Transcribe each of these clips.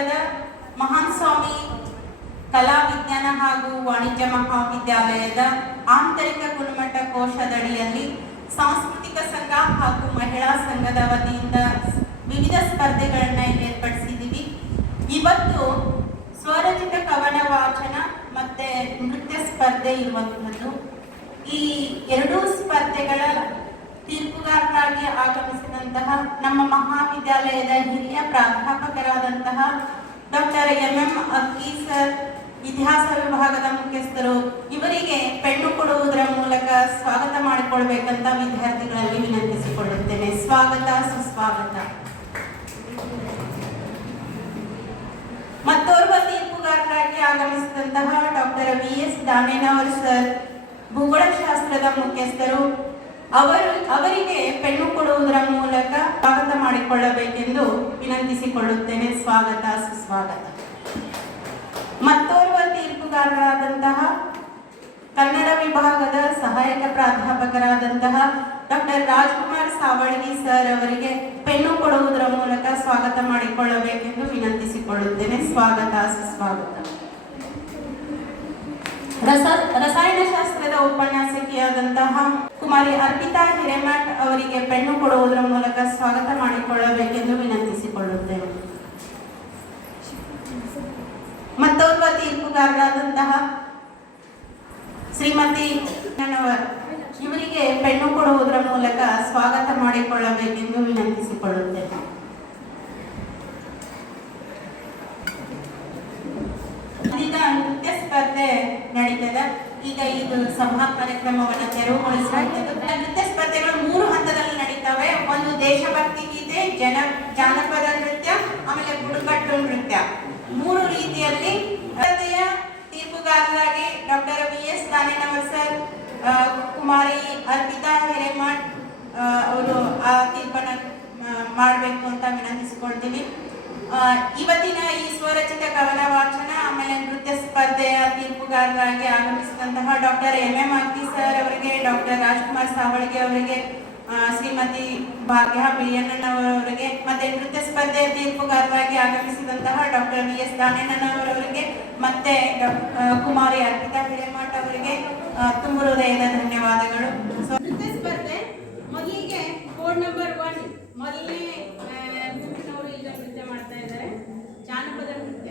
ನಗರದ ಮಹಾನ್ ಸ್ವಾಮಿ ಕಲಾ ವಿಜ್ಞಾನ ಹಾಗೂ ವಾಣಿಜ್ಯ ಮಹಾವಿದ್ಯಾಲಯದ ಆಂತರಿಕ ಗುಣಮಟ್ಟ ಕೋಶದಡಿಯಲ್ಲಿ ಸಾಂಸ್ಕೃತಿಕ ಸಂಘ ಹಾಗೂ ಮಹಿಳಾ ಸಂಘದ ವತಿಯಿಂದ ವಿವಿಧ ಸ್ಪರ್ಧೆಗಳನ್ನ ಏರ್ಪಡಿಸಿದ್ದೀವಿ. ಇವತ್ತು ಸ್ವರಚಿತ ಕವನ ವಾಚನ ಮತ್ತೆ ನೃತ್ಯ ಸ್ಪರ್ಧೆ ಇರುವಂಥದ್ದು. ಈ ಎರಡೂ ಸ್ಪರ್ಧೆಗಳ ತೀರ್ಪುಗಾರರಾಗಿ ಆಗಮಿಸಿದಂತಹ ನಮ್ಮ ಮಹಾವಿದ್ಯಾಲಯದ ಹಿರಿಯ ಪ್ರಾಧ್ಯಾಪಕರಾದಂತಹ ಡಾಕ್ಟರ್ ಎಂ ಅಕ್ಕಿ ಸರ್, ಇತಿಹಾಸ ವಿಭಾಗದ ಮುಖ್ಯಸ್ಥರು, ಇವರಿಗೆ ಪೆನ್ನು ಕೊಡುವುದರ ಮೂಲಕ ಸ್ವಾಗತ ಮಾಡಿಕೊಳ್ಬೇಕಂತ ವಿದ್ಯಾರ್ಥಿಗಳಲ್ಲಿ ವಿನಂತಿಸಿಕೊಳ್ಳುತ್ತೇನೆ. ಸ್ವಾಗತ, ಸುಸ್ವಾಗತ. ಮತ್ತೋರ್ವ ತೀರ್ಪುಗಾರರಾಗಿ ಆಗಮಿಸಿದಂತಹ ಡಾಕ್ಟರ್ VS ದಾನೇನವರ್ ಸರ್, ಭೂಗೋಳಶಾಸ್ತ್ರದ ಮುಖ್ಯಸ್ಥರು, ಅವರಿಗೆ ಪೆನ್ನು ಕೊಡುವುದರ ಮೂಲಕ ಸ್ವಾಗತ ಮಾಡಿಕೊಳ್ಳಬೇಕೆಂದು ವಿನಂತಿಸಿಕೊಳ್ಳುತ್ತೇನೆ. ಸ್ವಾಗತ, ಸುಸ್ವಾಗತ. ಮತ್ತೋರ್ವ ತೀರ್ಪುಗಾರರಾದಂತಹ ಕನ್ನಡ ವಿಭಾಗದ ಸಹಾಯಕ ಪ್ರಾಧ್ಯಾಪಕರಾದಂತಹ ಡಾಕ್ಟರ್ ರಾಜ್ಕುಮಾರ್ ಸಾವಳಗಿ ಸರ್, ಅವರಿಗೆ ಪೆನ್ನು ಕೊಡುವುದರ ಮೂಲಕ ಸ್ವಾಗತ ಮಾಡಿಕೊಳ್ಳಬೇಕೆಂದು ವಿನಂತಿಸಿಕೊಳ್ಳುತ್ತೇನೆ. ಸ್ವಾಗತ, ಸುಸ್ವಾಗತ. ರಸಾಯನಶಾಸ್ತ್ರದ ಉಪನ್ಯಾಸಕಿಯಾದಂತಹ ಕುಮಾರಿ ಅರ್ಪಿತಾ ಹಿರೇಮಠ್ ಅವರಿಗೆ ಪೆನ್ನು ಕೊಡುವುದರ ಮೂಲಕ ಸ್ವಾಗತ ಮಾಡಿಕೊಳ್ಳಬೇಕೆಂದು ವಿನಂತಿಸಿಕೊಳ್ಳುತ್ತೇವೆ. ಮತ್ತೋರ್ವ ತೀರ್ಪುಗಾರರಾದಂತಹ ಶ್ರೀಮತಿ ನನ್ನವರ್, ಇವರಿಗೆ ಪೆನ್ನು ಕೊಡುವುದರ ಮೂಲಕ ಸ್ವಾಗತ ಮಾಡಿಕೊಳ್ಳಬೇಕೆಂದು ವಿನಂತಿಸಿಕೊಳ್ಳುತ್ತೇವೆ. ಈಗ ನೃತ್ಯ ಸ್ಪರ್ಧೆ ನಡೀತದೆ. ಈಗ ಇದು ಸಭಾ ಕಾರ್ಯಕ್ರಮವನ್ನು ತೆರವುಗೊಳಿಸುವಂಥದ್ದು. ನೃತ್ಯ ಸ್ಪರ್ಧೆಗಳು 3 ಹಂತದಲ್ಲಿ ನಡೀತವೆ. ಒಂದು ದೇಶಭಕ್ತಿ ಗೀತೆ, ಜಾನಪದ ನೃತ್ಯ, ಆಮೇಲೆ ಬುಡಕಟ್ಟು ನೃತ್ಯ. 3 ರೀತಿಯಲ್ಲಿ ಸ್ಪರ್ಧೆಯ ತೀರ್ಪುಗಾರರಾಗಿ ಡಾಕ್ಟರ್ VS ದಾನೇನವರ್ ಸರ್, ಕುಮಾರಿ ಅರ್ಪಿತಾ ಹಿರೇಮಠ್ ಅವರು ಆ ತೀರ್ಪನ್ನು ಮಾಡಬೇಕು ಅಂತ ವಿನಂತಿಸಿಕೊಳ್ತೀನಿ. ಇವತ್ತಿನ ಈ ಸ್ವರಚಿತ ಕವನ ವಾಚನ ಆಮೇಲೆ ನೃತ್ಯ ಸ್ಪರ್ಧೆಯ ತೀರ್ಪುಗಾರರಾಗಿ ಆಗಮಿಸಿದಂತಹ ಡಾಕ್ಟರ್ ಎಂ ಅಕ್ಕಿ ಸರ್ ಅವರಿಗೆ, ಡಾಕ್ಟರ್ ರಾಜ್ಕುಮಾರ್ ಸಾವಳಗಿ ಅವರಿಗೆ, ಶ್ರೀಮತಿ ಭಾಗ್ಯ ಬಿಳಿಯಣ್ಣನವರವರಿಗೆ, ಮತ್ತೆ ನೃತ್ಯ ಸ್ಪರ್ಧೆಯ ತೀರ್ಪುಗಾರರಾಗಿ ಆಗಮಿಸಿದಂತಹ ಡಾಕ್ಟರ್ VS ದಾನೇನವರವರಿಗೆ ಮತ್ತೆ ಕುಮಾರಿ ಅರ್ಪಿತಾ ಹಿರೇಮಠ್ ಅವರಿಗೆ ತುಂಬ ಹೃದಯದ ಧನ್ಯವಾದಗಳು. ನೃತ್ಯ ಸ್ಪರ್ಧೆ ಮೊದಲಿಗೆ ಕೋಡ್ ನಂಬರ್ 1 ಮೊದಲನೇ ಗುಂಪಿನವರು ಈಗ ನೃತ್ಯ ಮಾಡ್ತಾ ಇದ್ದಾರೆ. ಜಾನಪದ ನೃತ್ಯ.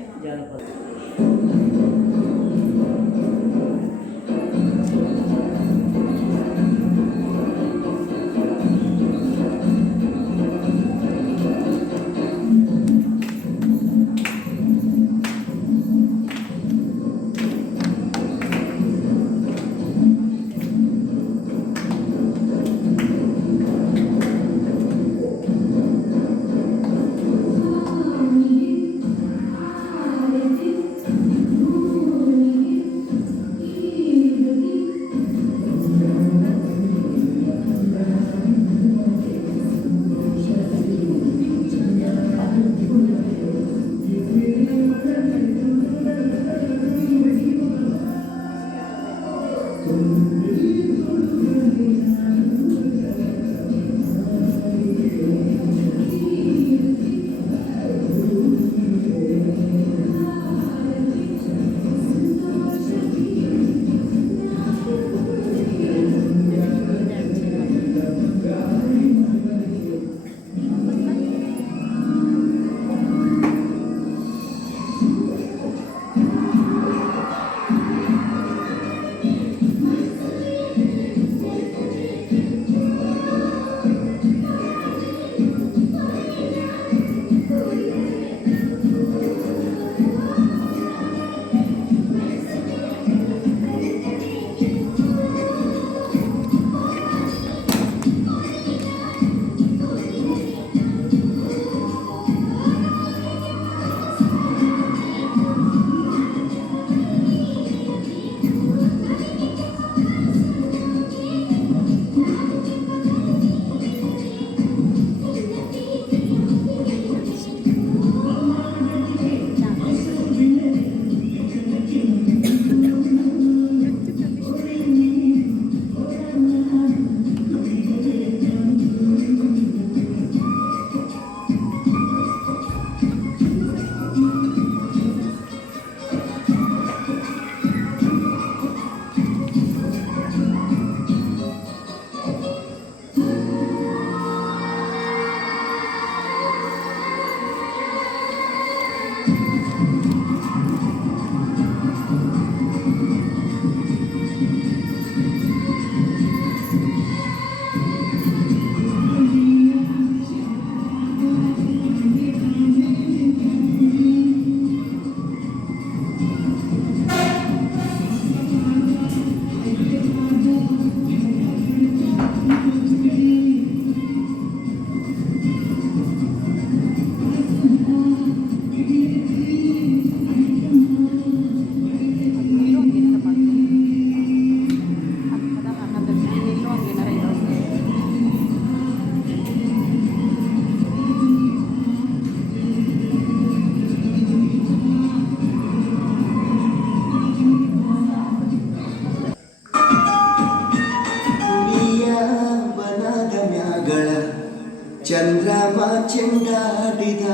ಚಂದ್ರಮ ಚೆಂಡಾಡಿದ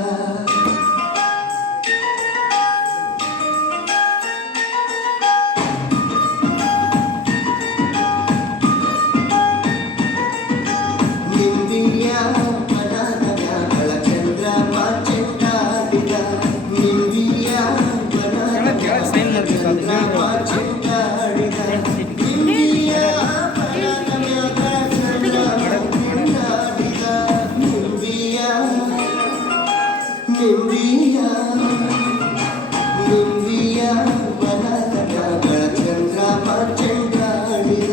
ನಿಂಬಿಯ ಮನದ ಮ್ಯಾಗಳ ಚಂದ್ರಮ ಚೆಂಡಾಡಿದ ನಿಂಬಿಯ ಮನದ ಚಂದ್ರಮ ಚೆಂಡಾಡಿದ ನಿಂಬಿಯ ಮನದ ಮ್ಯಾಗಳ ಚಂದ್ರಮ ನಿಂಬಿಯ ವನದ ಮ್ಯಾಗಳ ಚಂದ್ರಮ ಚೆಂಡಾಡಿದ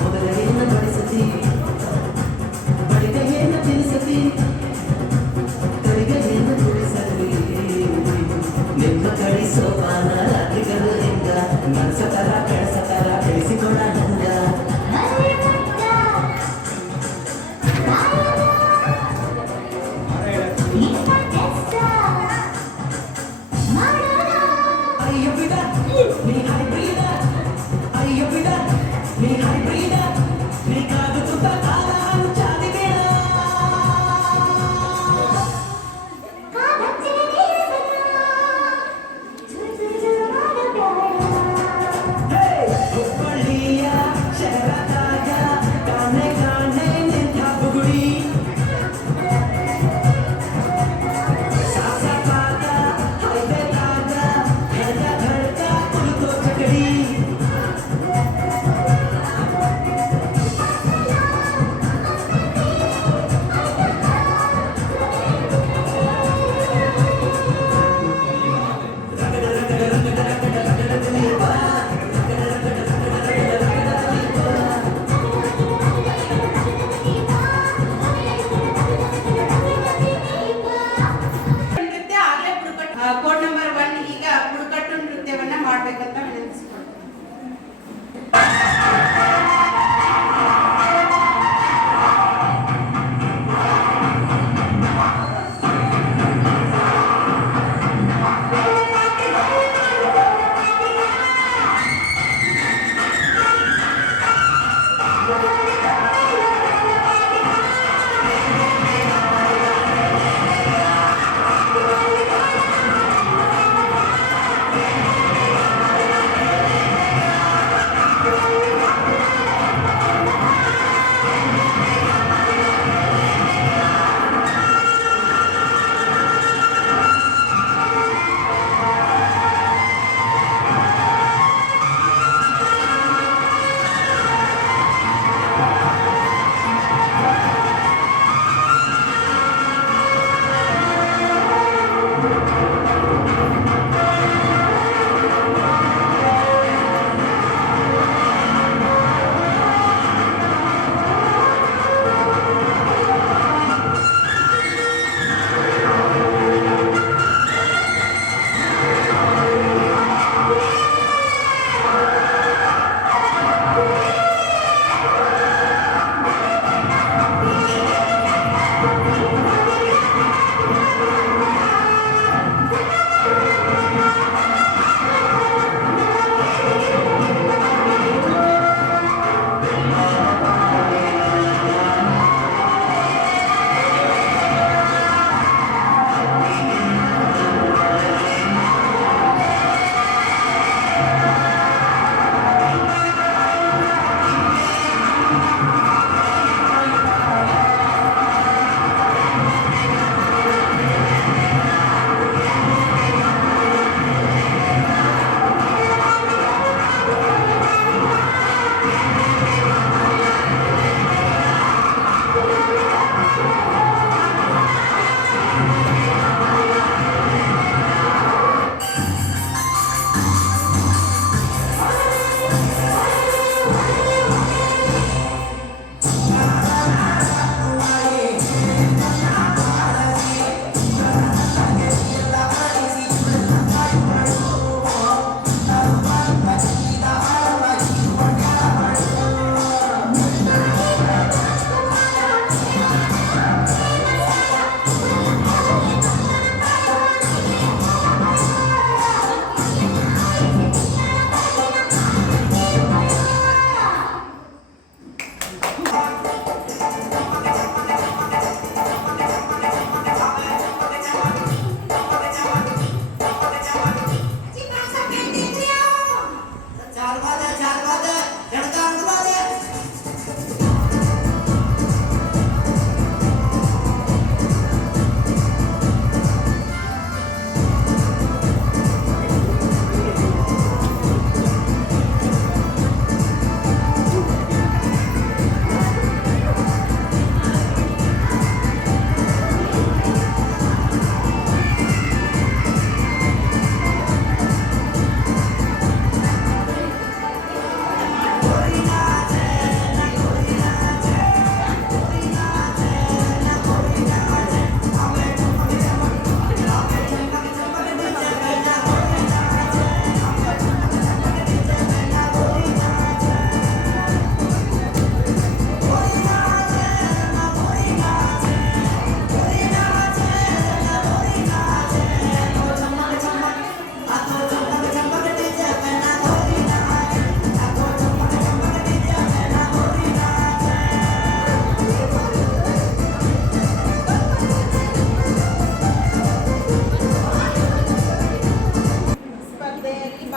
ಮೊದಲನೆಯನ್ನು ಬಡಿಸತಿ ಬಳಿಗೆಯನ್ನು ತಿನ್ನಿಸತಿ ಕಡಿಗೆಯನ್ನು ತುಳಿಸಲಿ ನಿಮ್ಮ ಕಡಿ ಸೋಪಾನ ರಾತ್ರಿಗಳು ಹಿಂಗ ಮನಸತರ ಕಳಸತರ ಬೆಳೆಸಿಕೊಂಡ ಹಂಗ ಅಯ್ಯೋ ಬಿಡ ನೀ ಹೈಬ್ರಿಡ ಅಯ್ಯೋ ಬಿಡ ನೀ ಹೈಬ್ರಿಡ ನೀ ಕಾದು ತುತ್ತ ಕಾಲ ಚಾದಿ ಬೇಡ ಹುಬ್ಬಳ್ಳಿಯ ಶಹರದಾಗ ಕಾಣೆ ಕಾಣೆ ನಿಂತ ಬುಗುಡಿ ಸಾಸಪಾದ ಹೈವೇದಾಗ ಧಡ್ಕ ಧಡ್ಕ ಕುಳಿತೋ ಚಕಡಿ ನೃತ್ಯ ಆಗ್ಲೇ ಬುಡಕಟ್ಟು ಕೋಡ್ ನಂಬರ್ 1 ಈಗ ಬುಡಕಟ್ಟು ನೃತ್ಯವನ್ನ ಮಾಡ್ಬೇಕಂತ ವಿನಂತಿಸ್ಕೊಳ್ತೀನಿ.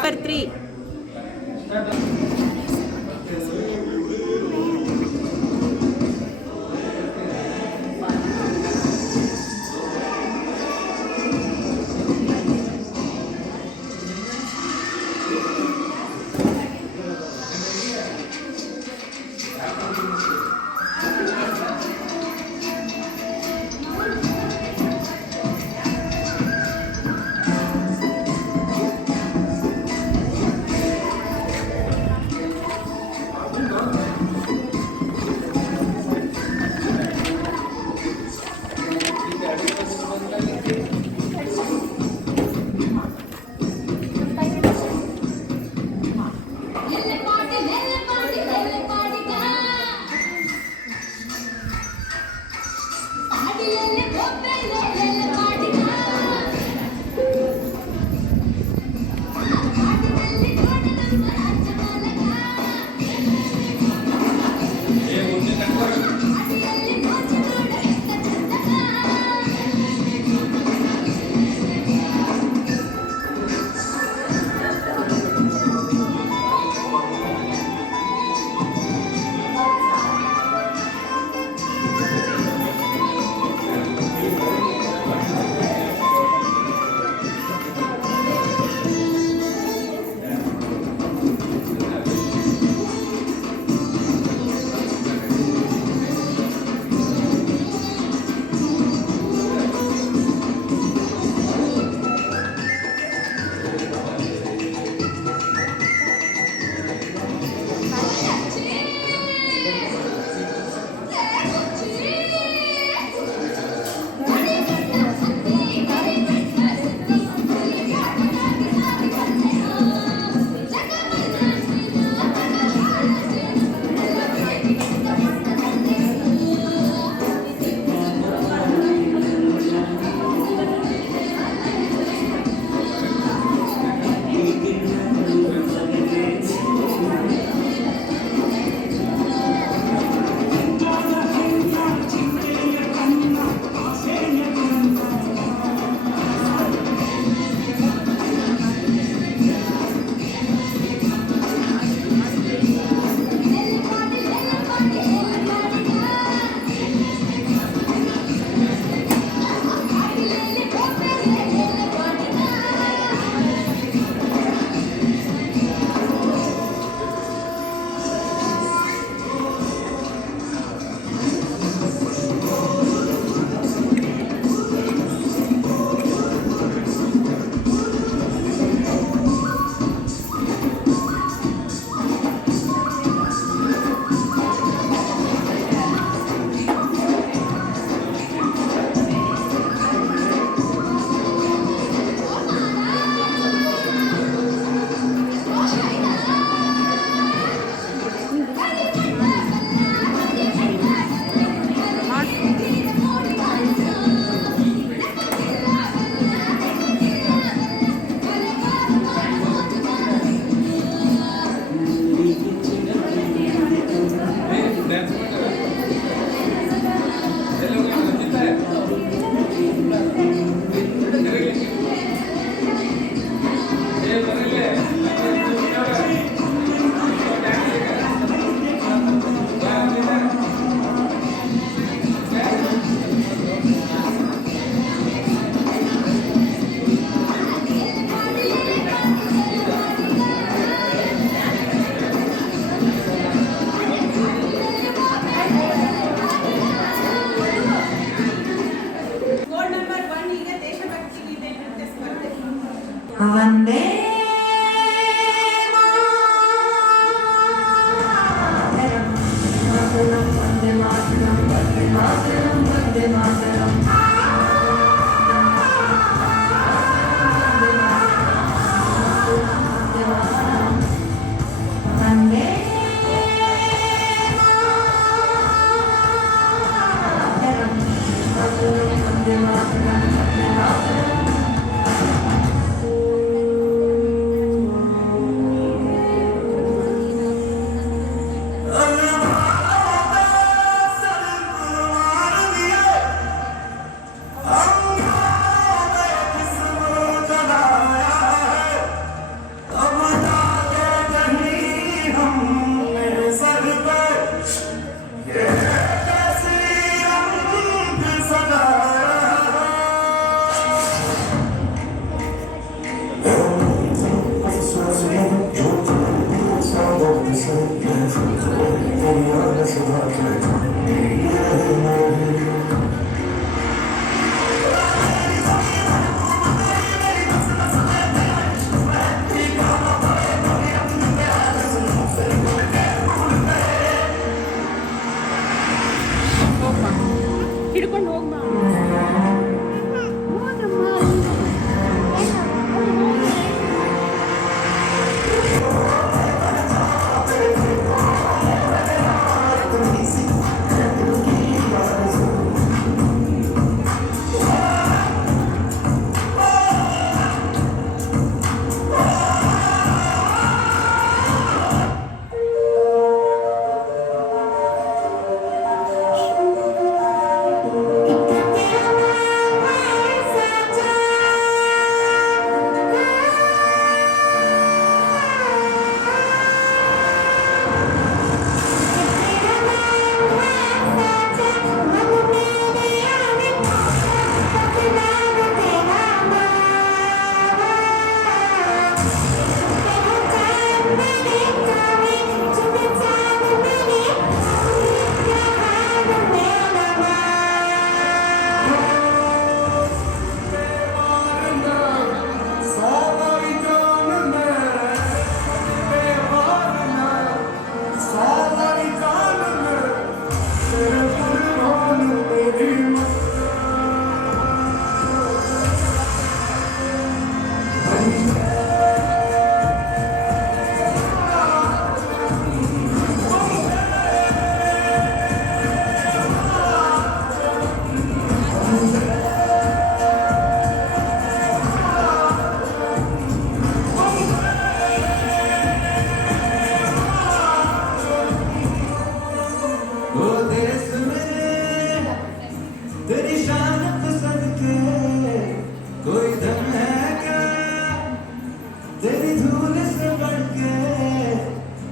ನಂಬರ್ 3.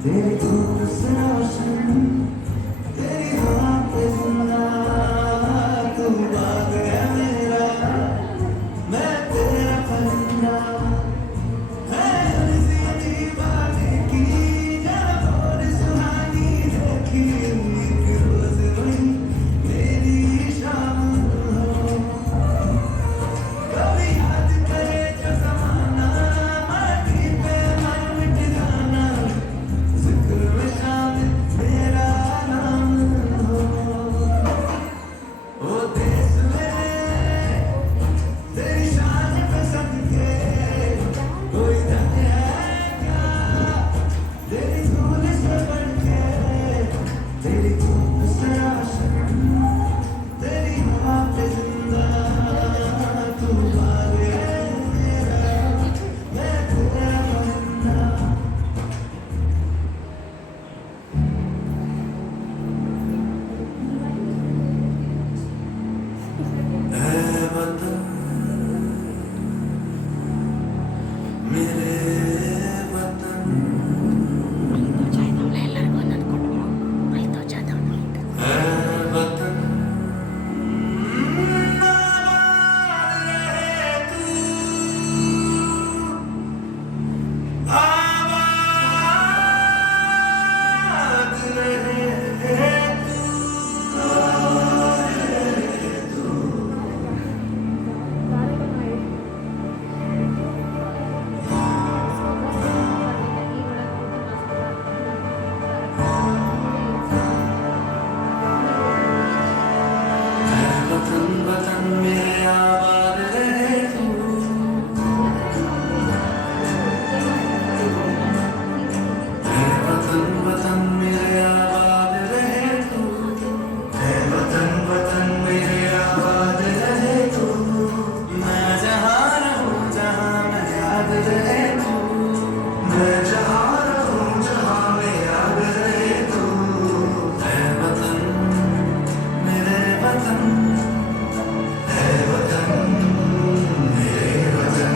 तेरी धूप से रोशन तेरी हवा पे जिंदा तू बाग है मेरा मैं तेरा परिंदा है हंसी दीवाने की जब और सुहानी देखी एक रोज वही तेरी शाम हो कभी याद करे जो ज़माना माटी पे मन मिट जाना जिक्र में शामिल तेरा नाम हो ओ देश मेरे तेरी शान पे सदके कोई धन है क्या तेरी धूल से बढ़ के तेरी धूप से रोशन तेरी हवा पे जिंदा तू बाग है मेरा मैं तेरा परिंदा ऐ वतन मेरे वतन ऐ वतन आबाद रहे तू आबाद रहे तू वतन वतन मेरे आबाद रहे तू वतन वतन मेरे आबाद रहे तू वतन वतन मेरे आबाद रहे तू मैं जहाँ रहूँ जहाँ मैं याद रहे तू मैं जहाँ रहूँ जहाँ मैं याद रहे तू है वतन मेरे वतन है वतन मेरे वतन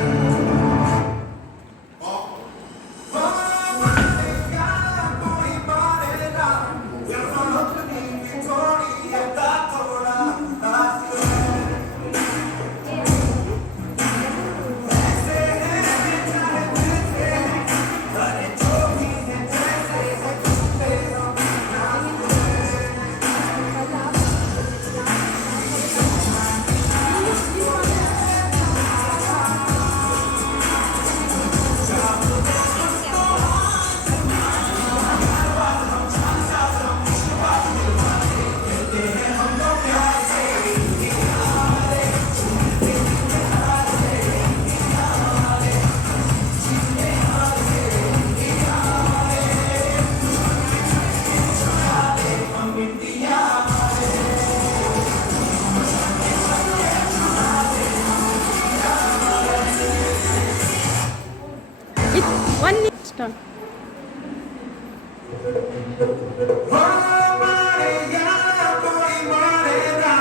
Stop. हमारे यहाँ कोई मारेगा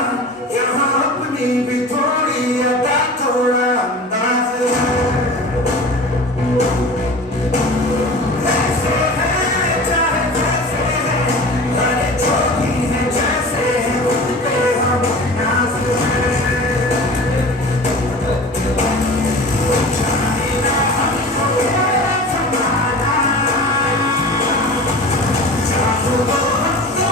यहाँ अपनी भी थोड़ी अदा थोड़ा अंदाज है ऐसे है चाहे जैसे है अरे जो भी है जैसे है उन पे हम नाज है चाहो वो हमको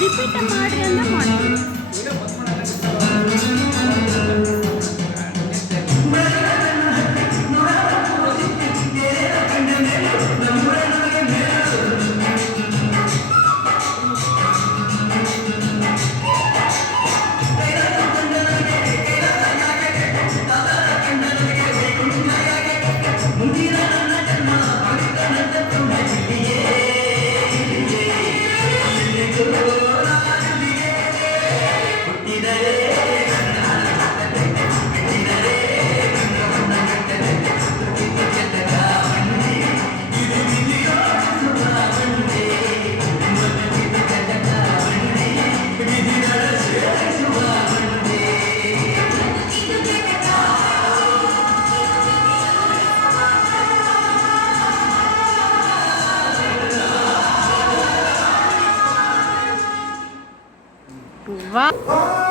ರಿಪೀಟ್ ಮಾಡ್ರಿ ಅಂದ್ರೆ ಮಾಡ್ತೀವಿ. ವಾ